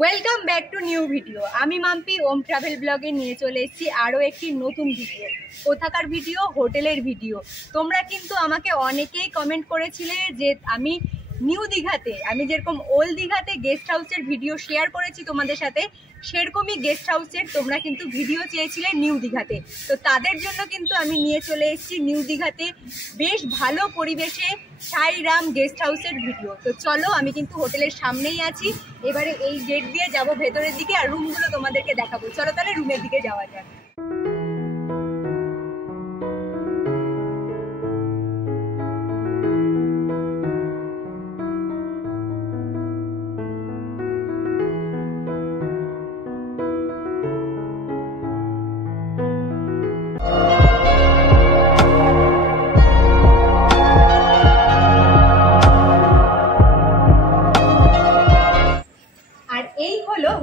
Welcome back to new video. আমি মাম্পি ওম travel ব্লগে নিয়ে চলে এসেছি আরও একটি নতুন ভিডিও। কোথাকার ভিডিও? হোটেলের ভিডিও। তোমরা কিন্তু আমাকে অনেকেই কমেন্ট করেছিলে যে আমি নিউ দীঘাতে, আমি যেরকম ওল্ড দীঘাতে গেস্ট হাউসের ভিডিও শেয়ার করেছি তোমাদের সাথে, সেরকমই গেস্ট হাউসের তোমরা কিন্তু ভিডিও চেয়েছিলে নিউ দীঘাতে। তো তাদের জন্য কিন্তু আমি নিয়ে চলে এসেছি নিউ দীঘাতে বেশ ভালো পরিবেশে সাইরাম গেস্ট হাউসের ভিডিও। তো চলো, আমি কিন্তু হোটেলের সামনেই আছি। এবারে এই গেট দিয়ে যাব ভেতরের দিকে আর রুমগুলো তোমাদেরকে দেখাবো। চলো তাহলে রুমের দিকে যাওয়া যাক।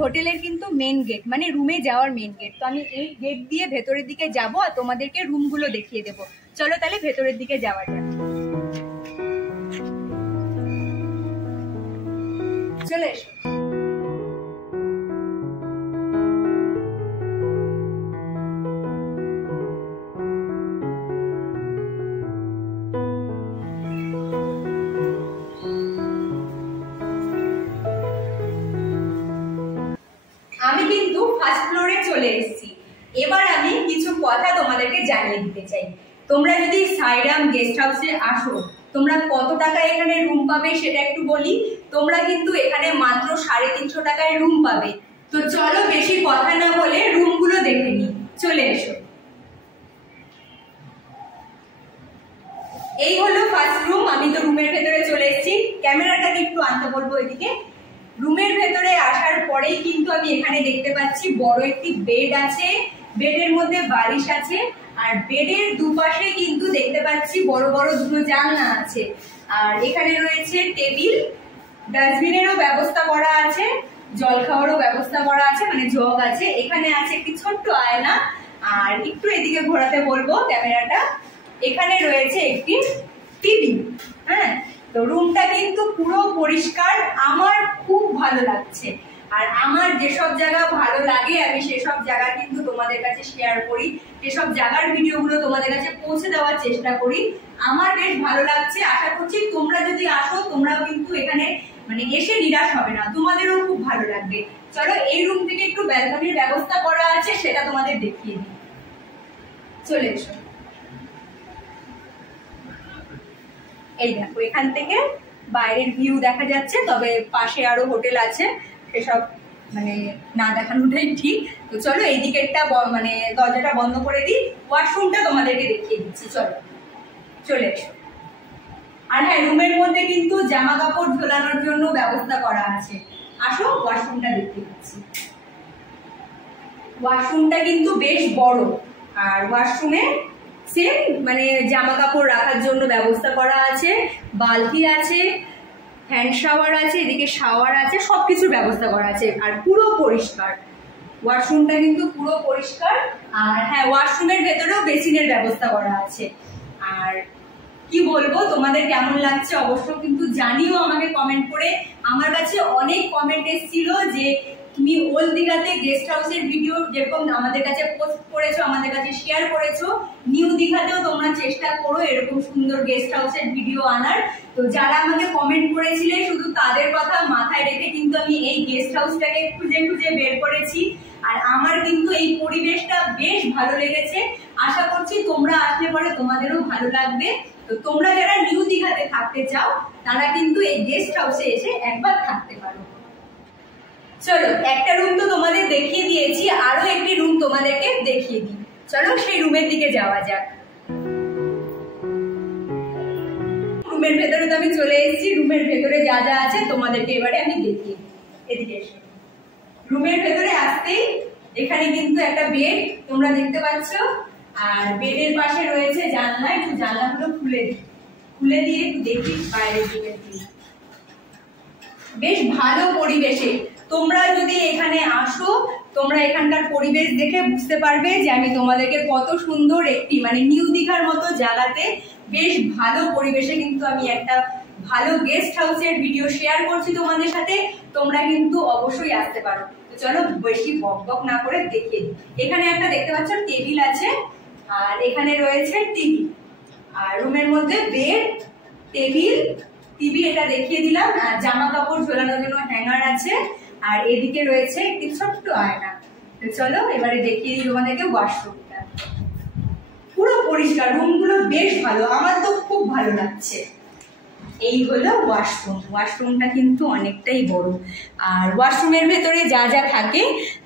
হোটেলের কিন্তু মেন গেট, মানে রুমে যাওয়ার মেন গেট। তো আমি এই গেট দিয়ে ভেতরের দিকে যাব আর তোমাদেরকে রুমগুলো দেখিয়ে দেবো। চলো তাহলে ভেতরের দিকে যাওয়া যাক। চলে এসো। আমি কিন্তু ফার্স্ট ফ্লোরে চলে এসেছি। এবার আমি কিছু কথা তোমাদেরকে জানিয়ে দিতে চাই। তোমরা যদি সাইরাম গেস্ট হাউসে আসো, তোমরা কত টাকায় এখানে রুম পাবে সেটা একটু বলি। তোমরা কিন্তু এখানে মাত্র 350 টাকায় রুম পাবে। তো চলো বেশি কথা না বলে রুমগুলো দেখে নিই। চলে এসো। এই হলো ফার্স্ট রুম। আমি তো রুমের ভেতরে চলে এসেছি। ক্যামেরাটাকে একটু আনতে বলবো এদিকে। রুমের ভেতরে আসার পরেই কিন্তু আমি এখানে দেখতে পাচ্ছি বড় একটি বেড আছে, বেডের মধ্যে বালিশ আছে, আর বেডের দুপাশে কিন্তু দেখতে পাচ্ছি বড় বড় দুটো জানলা আছে। আর এখানে রয়েছে টেবিল, ডাস্টবিনেরও ব্যবস্থা করা আছে, জল খাওয়ারও ব্যবস্থা করা আছে, মানে জগ আছে। এখানে আছে একটি ছোট্ট আয়না। আর একটু এদিকে ঘোরাতে বলবো ক্যামেরাটা। এখানে রয়েছে একটি টিভি। হ্যাঁ, তো রুমটা কিন্তু পুরো পরিষ্কার, আমার খুব ভালো লাগছে। আর আমার যেসব জায়গা ভালো লাগে আমি সেসব জায়গা কিন্তু তোমাদের কাছে শেয়ার করি, সেসব জায়গার ভিডিওগুলো তোমাদের কাছে পৌঁছে দেওয়ার চেষ্টা করি। আমার বেশ ভালো লাগছে। আশা করছি তোমরা যদি আসো তোমরাও কিন্তু এখানে মানে এসে নিরাশ হবে না, তোমাদেরও খুব ভালো লাগবে। চলো, এই রুম থেকে একটু ব্যালকনির ব্যবস্থা করা আছে, সেটা তোমাদের দেখিয়ে দিই। চলে এসো। এই দেখো, এখান থেকে বাইরের ভিউ দেখা যাচ্ছে। তবে পাশে আরো হোটেল আছে, সেসব মানে না দেখানোটাই ঠিক। তো চলো এই দিকেরটা মানে দরজাটা বন্ধ করে দিই, ওয়াশরুমটা তোমাদেরকে দেখিয়ে দিচ্ছি। চলো, চলে এসো। আর হ্যাঁ, রুমের মধ্যে কিন্তু জামা কাপড় ঝোলানোর জন্য ব্যবস্থা করা আছে। আসো, ওয়াশরুমটা দেখতে পাচ্ছি। ওয়াশরুমটা কিন্তু বেশ বড়। আর ওয়াশরুমে সেম মানে জামা কাপড় রাখার জন্য ব্যবস্থা করা আছে, বালতি আছে, হ্যান্ড শাওয়ার আছে, এদিকে শাওয়ার আছে, সবকিছুর ব্যবস্থা করা আছে। আর পুরো পরিষ্কার, ওয়াশরুমটা কিন্তু পুরো পরিষ্কার। আর হ্যাঁ, ওয়াশরুমের ভেতরেও বেসিনের ব্যবস্থা করা আছে। আর কি বলবো, তোমাদের কেমন লাগছে অবশ্য কিন্তু জানিও আমাকে কমেন্ট করে। আমার কাছে অনেক কমেন্ট এসেছিল যে তুমি ওল্ড দীঘাতে গেস্ট হাউসের ভিডিও যেরকম আমাদের কাছে পোস্ট করেছো, আমাদের কাছে শেয়ার করেছো, নিউ দীঘাতেও তোমরা চেষ্টা করো এরকম সুন্দর গেস্ট হাউসের ভিডিও আনার। তো যারা আমাকে কমেন্ট করেছিলে শুধু তাদের কথা মাথায় রেখে কিন্তু আমি এই গেস্ট হাউসটাকে খুঁজে খুঁজে বের করেছি। আর আমার কিন্তু এই পরিবেশটা বেশ ভালো লেগেছে। আশা করছি তোমরা আসলে পরে তোমাদেরও ভালো লাগবে। তো তোমরা যারা নিউ দীঘাতে থাকতে চাও তারা কিন্তু এই গেস্ট হাউসে এসে একবার থাকতে পারো। চলো, একটা রুম তো তোমাদের দেখিয়ে দিয়েছি, আরো একটি রুম তোমাদেরকে দেখিয়ে দিই। চলো সেই রুমের দিকে যাওয়া যাক। রুমের ভেতরে তো আমি চলে এসেছি। রুমের ভেতরে যা যা আছে তোমাদেরকে এবারে আমি দেখিয়ে দিই। এদিকে এসো। রুমের ভেতরে আসতেই এখানে কিন্তু একটা বেড তোমরা দেখতে পাচ্ছ। আর বেডের পাশে রয়েছে জানলা। একটু জানলাগুলো খুলে দিয়ে একটু দেখি বাইরের দিকের দিকে। বেশ ভালো পরিবেশে তোমরা যদি এখানে আসো, তোমরা এখানকার পরিবেশ দেখে বুঝতে পারবে যে আমি তোমাদেরকে কত সুন্দর একটি মানে নিউ দীঘার মতো জায়গাতে বেশ ভালো পরিবেশে কিন্তু আমি একটা ভালো গেস্ট হাউসের ভিডিও শেয়ার করছি তোমাদের সাথে, তোমরা কিন্তু অবশ্যই আসতে পারো। তো চলো বেশি বক বক না করে দেখিয়ে দিই। এখানে একটা দেখতে পাচ্ছ টেবিল আছে, আর এখানে রয়েছে টিভি, আর রুমের মধ্যে বেড, টেবিল, টিভি এটা দেখিয়ে দিলাম। আর জামা কাপড় ঝোলানোর জন্য হ্যাঙ্গার আছে, আর এদিকে রয়েছে একটি ছোট্ট আয়না। তো চলো এবারে দেখিয়ে দিই তোমাদেরকে ওয়াশরুমটা। পুরো পরিষ্কার, রুমগুলো বেশ ভালো, আমার তো খুব ভালো লাগছে। এই হলো ওয়াশরুম। ওয়াশরুমটা কিন্তু অনেকটাই বড়, আর ওয়াশরুমের ভেতরে যা যা থাকে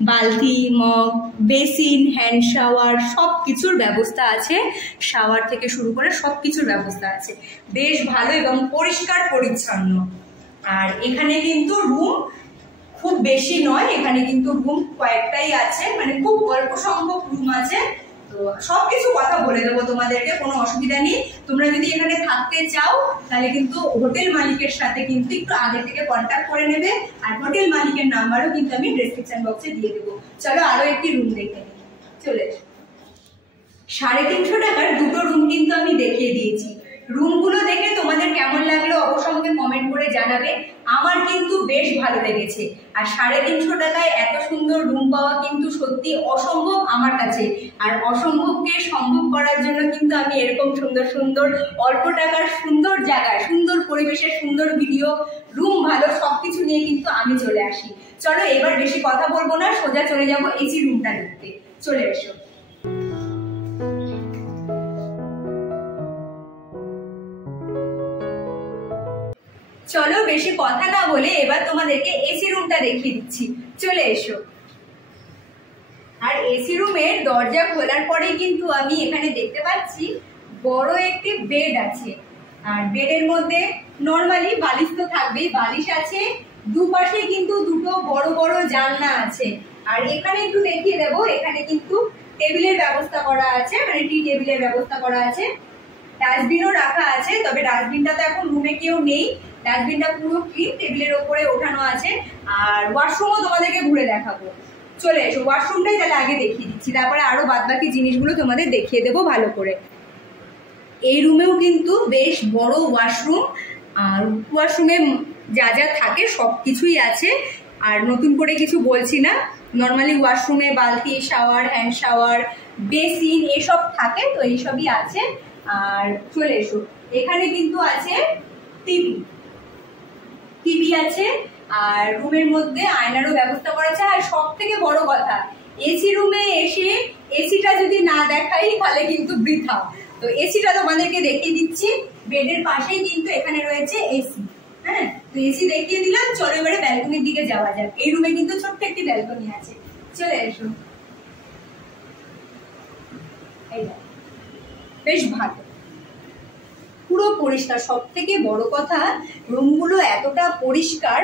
বালতি, মগ, বেসিন, হ্যান্ড শাওয়ার সব কিছুর ব্যবস্থা আছে। শাওয়ার থেকে শুরু করে সব কিছুর ব্যবস্থা আছে, বেশ ভালো এবং পরিষ্কার পরিচ্ছন্ন। আর এখানে কিন্তু রুম খুব বেশি নয়, এখানে কিন্তু রুম কয়েকটাই আছে, মানে খুব অল্প সংখ্যক রুম আছে। তো সবকিছু কথা বলে দেবো তোমাদেরকে, কোনো অসুবিধা নেই। তোমরা যদি এখানে থাকতে চাও তাহলে কিন্তু হোটেল মালিকের সাথে কিন্তু একটু আগে থেকে কন্ট্যাক্ট করে নেবে, আর হোটেল মালিকের নাম্বারও কিন্তু আমি ডেসক্রিপশন বক্সে দিয়ে দেবো। চলো আরো একটি রুম দেখে নিই, চলে 350 টাকার দুটো রুম কিন্তু আমি দেখিয়ে দিয়েছি। রুমগুলো দেখে তোমাদের কেমন লাগলো অবশ্যই আমাকে কমেন্ট করে জানাবে। আমার কিন্তু বেশ ভালো লেগেছে, আর 350 টাকায় এত সুন্দর রুম পাওয়া কিন্তু সত্যি অসম্ভব আমার কাছে। আর অসম্ভবকে সম্ভব করার জন্য কিন্তু আমি এরকম সুন্দর সুন্দর অল্প টাকার সুন্দর জায়গায়, সুন্দর পরিবেশের সুন্দর ভিডিও, রুম ভালো সবকিছু নিয়ে কিন্তু আমি চলে আসি। চলো এবার বেশি কথা বলবো না, সোজা চলে যাবো এসি রুমটা দেখতে। চলে এসো। চলো বেশি কথা না বলে এবার তোমাদেরকে এসি রুমটা দেখিয়ে দিচ্ছি, চলে এসো। আর এসি রুমের দরজা খোলার পরেই কিন্তু আমি এখানে দেখতে পাচ্ছি বড় একটি বেড আছে, আর বেডের মধ্যে নরমালি বালিশ তো থাকবেই, বালিশ আছে, দুপাশে কিন্তু দুটো বড় বড় জানলা আছে। আর এখানে একটু দেখিয়ে দেবো, এখানে কিন্তু টেবিলের ব্যবস্থা করা আছে, মানে টি টেবিলের ব্যবস্থা করা আছে, ডাস্টবিনও রাখা আছে। তবে ডাস্টবিনটা তো এখন রুমে কেউ নেই, ডাস্টবিনটা পুরো ক্লিন, টেবিলের ওপরে ওঠানো আছে। আর ওয়াশরুমও তোমাদেরকে ঘুরে দেখাবো, চলে এসো। ওয়াশরুমটাই তাহলে আগে দেখিয়ে দিচ্ছি, তারপরে আরো বাদবাকি জিনিসগুলো তোমাদের দেখিয়ে দেবো ভালো করে। এই রুমেও কিন্তু বেশ বড় ওয়াশরুম, আর ওয়াশরুমে যা যা থাকে সব কিছুই আছে। আর নতুন করে কিছু বলছি না, নর্মালি ওয়াশরুমে বালতি, শাওয়ার, হ্যান্ড শাওয়ার, বেসিন এসব থাকে, তো এইসবই আছে। আর চলে এসো, এখানে কিন্তু আছে টিভি আছে, আর রুমের মধ্যে আয়নারও ব্যবস্থা করা আছে। আর সব থেকে বড় কথা, এসি রুমে এসে এসিটা যদি না দেখাই তাহলে কিন্তু বৃথা। তো এসিটা তোমাদেরকে দেখিয়ে দিচ্ছি, বেডের পাশেই কিন্তু এখানে রয়েছে এসি। হ্যাঁ, তো এসি দেখিয়ে দিলাম, চলো এবারে ব্যালকনির দিকে যাওয়া যাক। এই রুমে কিন্তু ছোট্ট একটি ব্যালকনি আছে, চলে এসো। বেশ ভালো, পুরো পরিষ্কার। সব থেকে বড় কথা, রুমগুলো এতটা পরিষ্কার,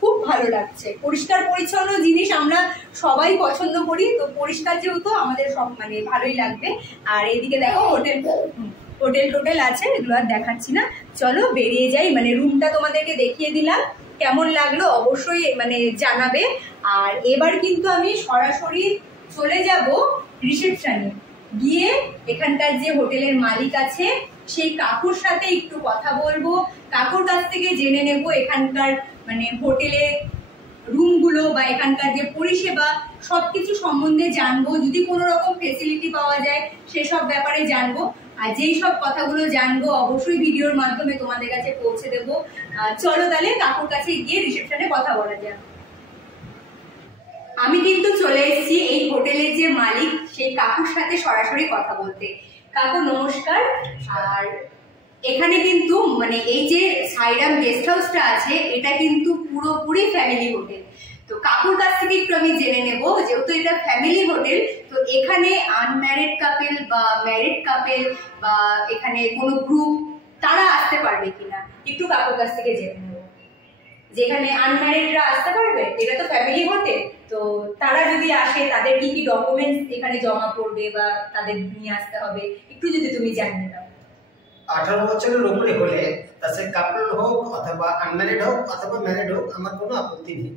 খুব ভালো লাগছে। পরিষ্কার পরিচ্ছন্ন জিনিস আমরা সবাই পছন্দ করি, তো পরিষ্কার যেহেতু আমাদের সব মানে ভালোই লাগবে। আর এদিকে দেখো হোটেল আছে, এগুলো আর দেখাচ্ছি না। চলো বেরিয়ে যাই, মানে রুমটা তোমাদেরকে দেখিয়ে দিলাম, কেমন লাগলো অবশ্যই মানে জানাবে। আর এবার কিন্তু আমি সরাসরি চলে যাব রিসেপশনে, গিয়ে এখানকার যে হোটেলের মালিক আছে সেই কাকুর সাথে একটু কথা বলবো, কাকুর কাছ থেকে জেনে নেব এখানকার মানে হোটেলের রুমগুলো বা এখানকার যে পরিষেবা সবকিছু সম্বন্ধে জানবো। যদি কোনো রকম ফেসিলিটি পাওয়া যায় সেসব ব্যাপারে জানবো, আর যেই সব কথাগুলো জানবো অবশ্যই ভিডিওর মাধ্যমে তোমাদের কাছে পৌঁছে দেবো। চলো তাহলে কাকুর কাছে গিয়ে রিসেপশনে কথা বলা যাক। আমি কিন্তু চলে এসেছি এই হোটেলের যে মালিক সেই কাকুর সাথে সরাসরি কথা বলতে। কাকু নমস্কার। আর এখানে কিন্তু মানে এই যে সাইরাম গেস্ট হাউসটা আছে এটা কিন্তু পুরোপুরি ফ্যামিলি হোটেল। তো কাকুর কাছ থেকে একটু আমি জেনে নেব, যেহেতু এটা ফ্যামিলি হোটেল, তো এখানে আনম্যারিড কাপেল বা ম্যারিড কাপেল বা এখানে কোনো গ্রুপ তারা আসতে পারবে কিনা একটু কাকুর কাছ থেকে জেনে নেব। যেখানে আনম্যারিডরা আসতে পারবে, এটা তো ফ্যামিলি হোটেল, তো তারা যদি আসে তাদের কি কি ডকুমেন্টস এখানে জমা পড়বে বা তাদের নিয়ে আসতে হবে একটু যদি তুমি জানিয়ে দাও। 18 বছরের উপরে হলে তা সে কাপল হোক অথবা আনম্যারিড হোক অথবা ম্যারিড হোক আমার কোনো আপত্তি নেই।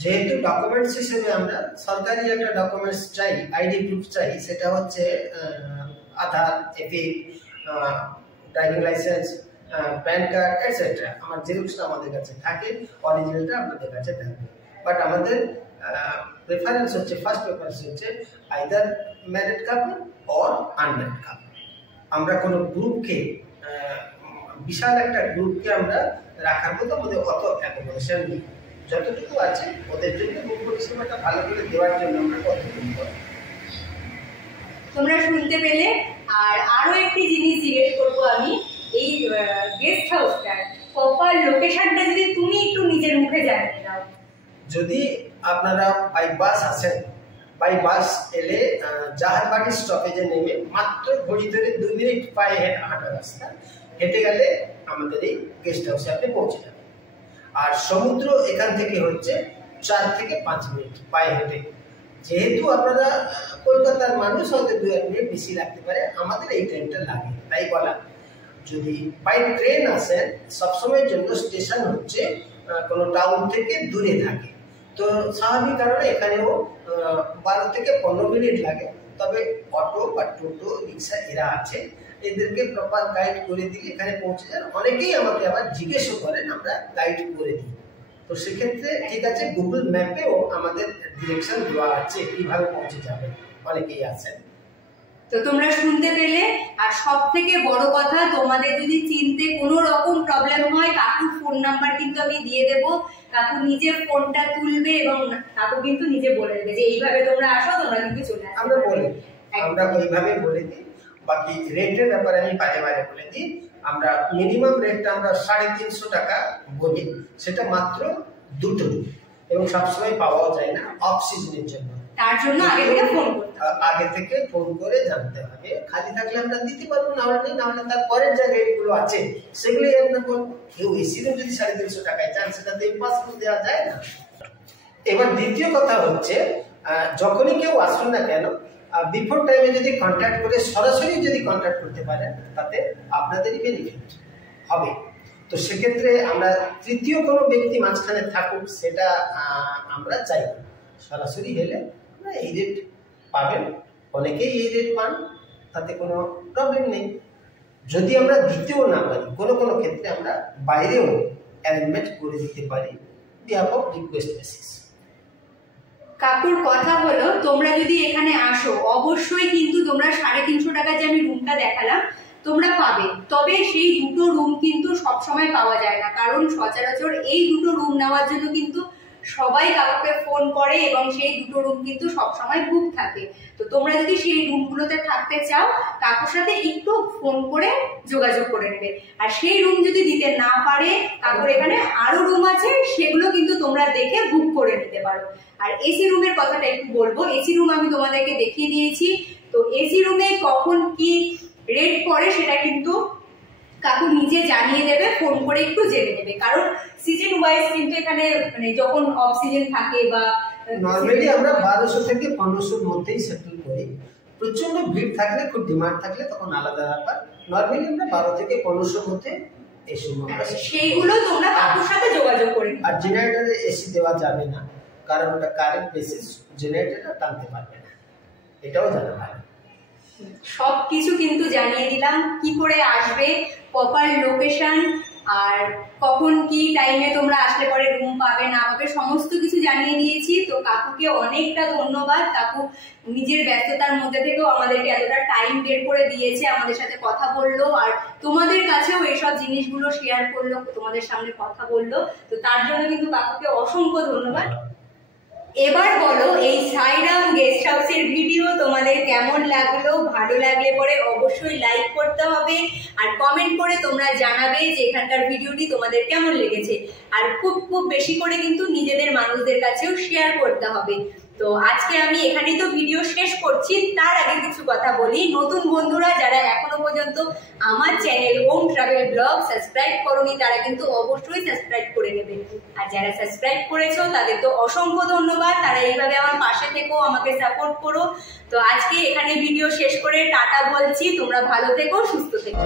যেহেতু ডকুমেন্টস হিসেবে আমরা সরকারি একটা ডকুমেন্টস চাই, আইডি প্রুফ চাই, সেটা হচ্ছে Aadhaar, EPIC, driving licence, PAN card etcetera আমার জেরক্সটা আমাদের কাছে থাকে, অরিজিনালটা আপনাদের কাছে থাকবে। বাট আমাদের প্রেফারেন্স হচ্ছে, ফার্স্ট প্রেফারেন্স হচ্ছে either married couple or unmarried couple. আমরা কোনো গ্রুপকে, বিশাল একটা গ্রুপকে আমরা রাখার মতো আমাদের অত অ্যাকোমোডেশন নেই। যতটুকু আছে ওদের জন্য গ্রুপ পরিষেবাটা ভালো করে দেওয়ার জন্য আমরা কতটুকু করি। তোমরা শুনতে পেলে। আর আরো একটি জিনিস জিজ্ঞেস করবো আমি, এই গেস্ট হাউসটার প্রপার লোকেশনটা যদি তুমি একটু নিজের মুখে জানিয়ে দাও। যদি আপনারা বাই বাস আসেন, বাই বাস এলে জাহারবাড়ি স্টপেজে নেমে মাত্র ঘড়ি ধরে 2 মিনিট পায়ে হাঁটা রাস্তা হেঁটে গেলে আমাদের এই গেস্ট হাউসে আপনি পৌঁছে যাবেন। আর সমুদ্র এখান থেকে হচ্ছে 4 থেকে 5 মিনিট পায়ে হেঁটে। যেহেতু আপনারা কলকাতার মানুষ, হয়তো 2-1 মিনিট বেশি লাগতে পারে, আমাদের এই ট্রেনটা লাগে, তাই বলা। যদি বাই ট্রেন আসেন, সবসময়ের জন্য স্টেশন হচ্ছে কোনো টাউন থেকে দূরে থাকে, তো স্বাভাবিক কারণে এখানেও 12 থেকে 15 মিনিট লাগে। তবে অটো বা টোটো রিক্সা এরা আছে, এদেরকে প্রপার গাইড করে দিলে এখানে পৌঁছে যান। অনেকেই আমাকে আবার জিজ্ঞেসও করেন, আমরা গাইড করে দিই। তো সেক্ষেত্রে ঠিক আছে, গুগল ম্যাপেও আমাদের ডিরেকশন দেওয়া আছে কিভাবে পৌঁছে যাবেন, অনেকেই আছেন। তো তোমরা শুনতে পেলে। আর সব থেকে বড় কথা, তোমাদের যদি চিনতে কোনো রকম প্রবলেম হয়, কাকুর ফোন নাম্বার কিন্তু আমি দিয়ে দেবো। কাকু নিজে ফোনটা তুলবে এবং কাকু কিন্তু নিজে বলে দেবে যে এইভাবে তোমরা আসো, তোমরা কিন্তু চলে আসো। আমরা বলি, আমরা ওইভাবে বলে দিই। বাকি রেটের ব্যাপারে আমি বারে বারে বলে দিই, আমরা মিনিমাম রেটটা আমরা 350 টাকা বলি, সেটা মাত্র 2টো রুম, এবং সবসময় পাওয়াও যায় না অফ সিজনের জন্য। তার জন্য আগে থেকে ফোন করে জানতে হবে। খালি থাকলে আমরা দিতে পারবো, না হলে তার পরের যে রেটগুলো আছে সেগুলোই আমরা বলবো। কেউ এসি রুম যদি 350 টাকায় চান, সেটা তো ইম্পসিবল দেওয়া যায় না। এবার দ্বিতীয় কথা হচ্ছে, যখনই কেউ আসুন না কেন, বিফোর টাইমে যদি কন্ট্যাক্ট করে সরাসরি যদি কন্ট্যাক্ট করতে পারেন, তাতে আপনাদেরই বেনিফিট হবে। তো সেক্ষেত্রে আমরা তৃতীয় কোনো ব্যক্তি মাঝখানে থাকুক, সেটা আমরা চাই না। সরাসরি হলে আমরা এই রেট পাবেন, অনেকেই এই রেট পান, তাতে কোনো প্রবলেম নেই। যদি আমরা দিতেও না পারি, কোনো কোনো ক্ষেত্রে আমরা বাইরেও অ্যারেঞ্জমেন্ট করে দিতে পারি, বিহাফ অফ রিকোয়েস্ট বেসিস। কাকুর কথা হলো, তোমরা যদি এখানে আসো, অবশ্যই কিন্তু তোমরা 350 টাকা যে আমি রুমটা দেখালাম তোমরা পাবে। তবে সেই 2টো রুম কিন্তু সবসময় পাওয়া যায় না, কারণ সচরাচর এই 2টো রুম নেওয়ার জন্য কিন্তু সবাই কাকুকে ফোন করে এবং সেই 2টো রুম কিন্তু সবসময় বুক থাকে। তো তোমরা যদি সেই রুমগুলোতে থাকতে চাও, কাকুর সাথে একটু ফোন করে যোগাযোগ করে নেবে। আর সেই রুম যদি দিতে না পারে, কাকুর এখানে আরো রুম আছে, সেগুলো কিন্তু তোমরা দেখে বুক করে নিতে পারো। আর এসি রুমের কথাটা একটু বলবো। এসি রুম আমি তোমাদেরকে দেখিয়ে দিয়েছি। তো এসি রুমে কখন কি রেট পড়ে সেটা কিন্তু কাকু নিজে জানিয়ে দেবে, ফোন করে একটু জেনে নেবে। কারণ সিজন ওয়াইজ কিন্তু এখানে মানে যখন অফ সিজন থাকে বা নরমালি আমরা 1200 থেকে 1500 মধ্যেই সেটেল করি। প্রচন্ড ভিড় থাকলে, খুব ডিমান্ড থাকলে তখন আলাদা ব্যাপার। নরমালি আমরা 12 থেকে 1500 মধ্যে এসি রুম আমরা সেইগুলো তোমরা কাকুর সাথে যোগাযোগ করে নিও। আর জেনারেটরে এসি দেওয়া যাবে না, কারণ ওটা কারেন্ট বেসিস, জেনারেটরটা টানতে পারবে না, এটাও জানা ভালো। সবকিছু কিন্তু জানিয়ে দিলাম, কি করে আসবে, প্রপার লোকেশন, আর কখন কি টাইমে তোমরা আসলে পরে রুম পাবে না পাবে, সমস্ত কিছু জানিয়ে দিয়েছি। তো কাকুকে অনেকটা ধন্যবাদ। কাকু নিজের ব্যস্ততার মধ্যে থেকেও আমাদেরকে এতটা টাইম বের করে দিয়েছে, আমাদের সাথে কথা বললো, আর তোমাদের কাছেও এইসব জিনিসগুলো শেয়ার করলো, তোমাদের সামনে কথা বললো। তো তার জন্য কিন্তু কাকুকে অসংখ্য ধন্যবাদ। এবার বলো, এই সাইরাম গেস্ট হাউসের ভিডিও তোমাদের কেমন লাগলো? ভালো লাগলে পরে অবশ্যই লাইক করতে হবে, আর কমেন্ট করে তোমরা জানাবে যে এখানকার ভিডিওটি তোমাদের কেমন লেগেছে। আর খুব খুব বেশি করে কিন্তু নিজেদের মানুষদের কাছেও শেয়ার করতে হবে। তো আজকে আমি এখানেই তো ভিডিও শেষ করছি। তার আগে কিছু কথা বলি, নতুন বন্ধুরা যারা এখনো পর্যন্ত আমার চ্যানেল ওম ট্রাভেল ব্লগ সাবস্ক্রাইব করোনি, তারা কিন্তু অবশ্যই সাবস্ক্রাইব করে নেবে। আর যারা সাবস্ক্রাইব করেছো তাদের তো অসংখ্য ধন্যবাদ। তারা এইভাবে আমার পাশে থেকো, আমাকে সাপোর্ট করো। তো আজকে এখানে ভিডিও শেষ করে টাটা বলছি। তোমরা ভালো থেকো, সুস্থ থেকো।